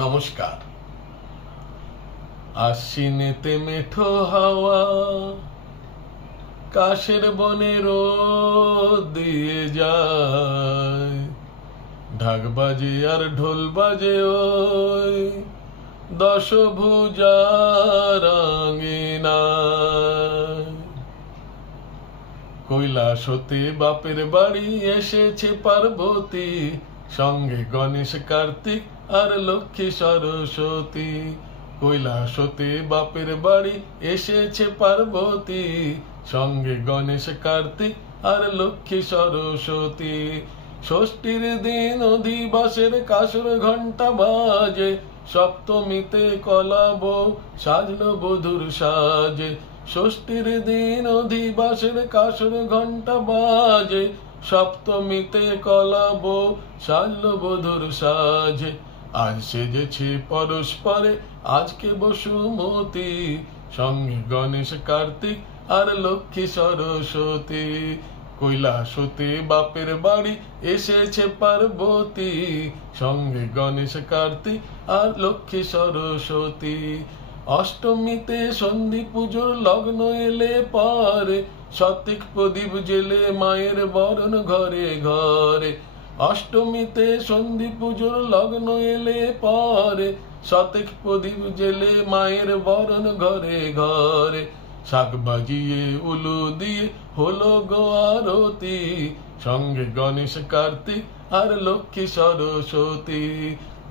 নমস্কার। আশ্বিনেতে মেঠো হাওয়া কাশের বনে রোদ দিয়ে যায়, ঢাক বাজে আর ঢোল বাজে ওই দশভুজা রাঙিনায়। কৈলাস হতে বাপের বাড়ি এসেছে পার্বতী, সঙ্গে গণেশ কার্তিক আর লক্ষ্মী সরস্বতী। কৈলাস হতে বাপের বাড়ি এসেছে পার্বতী, সঙ্গে গণেশ কার্তিক আর লক্ষ্মী সরস্বতী। ষষ্ঠীর দিন অধিবাসের কাসর ঘন্টা বাজে, সপ্তমীতে কলা বউ সাজলো বধুর সাজে। ষষ্ঠীর দিন অধিবাসের কাসর ঘন্টা বাজে, সপ্তমীতে কলা বউ সাজলো বধুর সাজে। আজ সেজেছে পরস্পরে আজকে বসুমতী, সঙ্গে গণেশ কার্তিক আর লক্ষ্মী সরস্বতী। কৈলাস হতে বাপের বাড়ি এসেছে পার্বতী, সঙ্গে গণেশ কার্তিক আর লক্ষ্মী সরস্বতী। অষ্টমীতে সন্ধি পুজোর লগ্ন এলে পরে, সতিক প্রদীপ জেলে মায়ের বরণ ঘরে ঘরে। অষ্টমীতে সন্ধি পুজোর লগ্ন এলে পরে, সতিক প্রদীপ জেলে মায়ের বরণ ঘরে ঘরে। শাক বাজিয়ে উলু দিয়ে হলো গো আরতি, সঙ্গে গণেশ কার্তিক আর লক্ষ্মী সরস্বতী।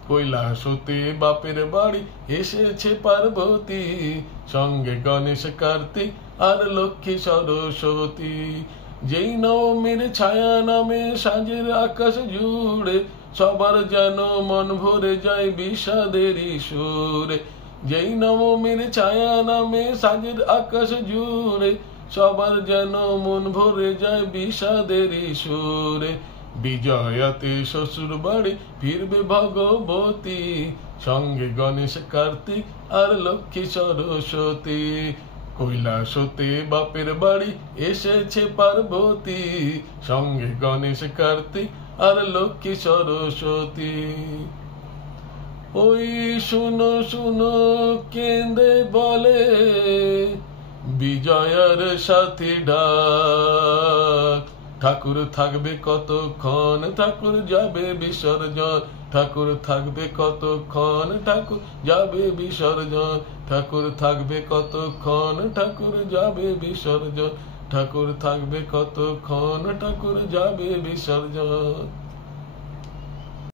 কৈলাস হতে বাপের বাড়ি এসেছে পার্বতী, সঙ্গে গণেশ কার্তিক আর লক্ষ্মী সরস্বতী। যেই নবমীর ছায়া নামে সাঁঝের আকাশ জুড়ে, সবার যেন মন ভরে যায় বিষাদেরই সুরে। যেই নবমীর ছায়া নামে সাঁঝের আকাশ জুড়ে, সবার যেন মন ভরে যায় বিষাদেরই সুরে। বিজয়াতে শ্বশুর বাড়ি ফিরবে ভগবতী, সঙ্গে গণেশ কার্তিক আর লক্ষ্মী সরস্বতী। কৈলাস হতে বাপের বাড়ি এসেছে পার্বতী, সঙ্গে গণেশ কার্তিক আর লক্ষ্মী সরস্বতী। ওই শুনো শুনো কেঁদে বলে বিজয়ার সাথী ডাক, ঠাকুর থাকবে কতক্ষণ ঠাকুর যাবে বিসর্জন। ঠাকুর থাকবে কতক্ষণ ঠাকুর যাবে বিসর্জন। ঠাকুর থাকবে কতক্ষণ ঠাকুর যাবে বিসর্জন। ঠাকুর থাকবে কতক্ষণ ঠাকুর যাবে বিসর্জন।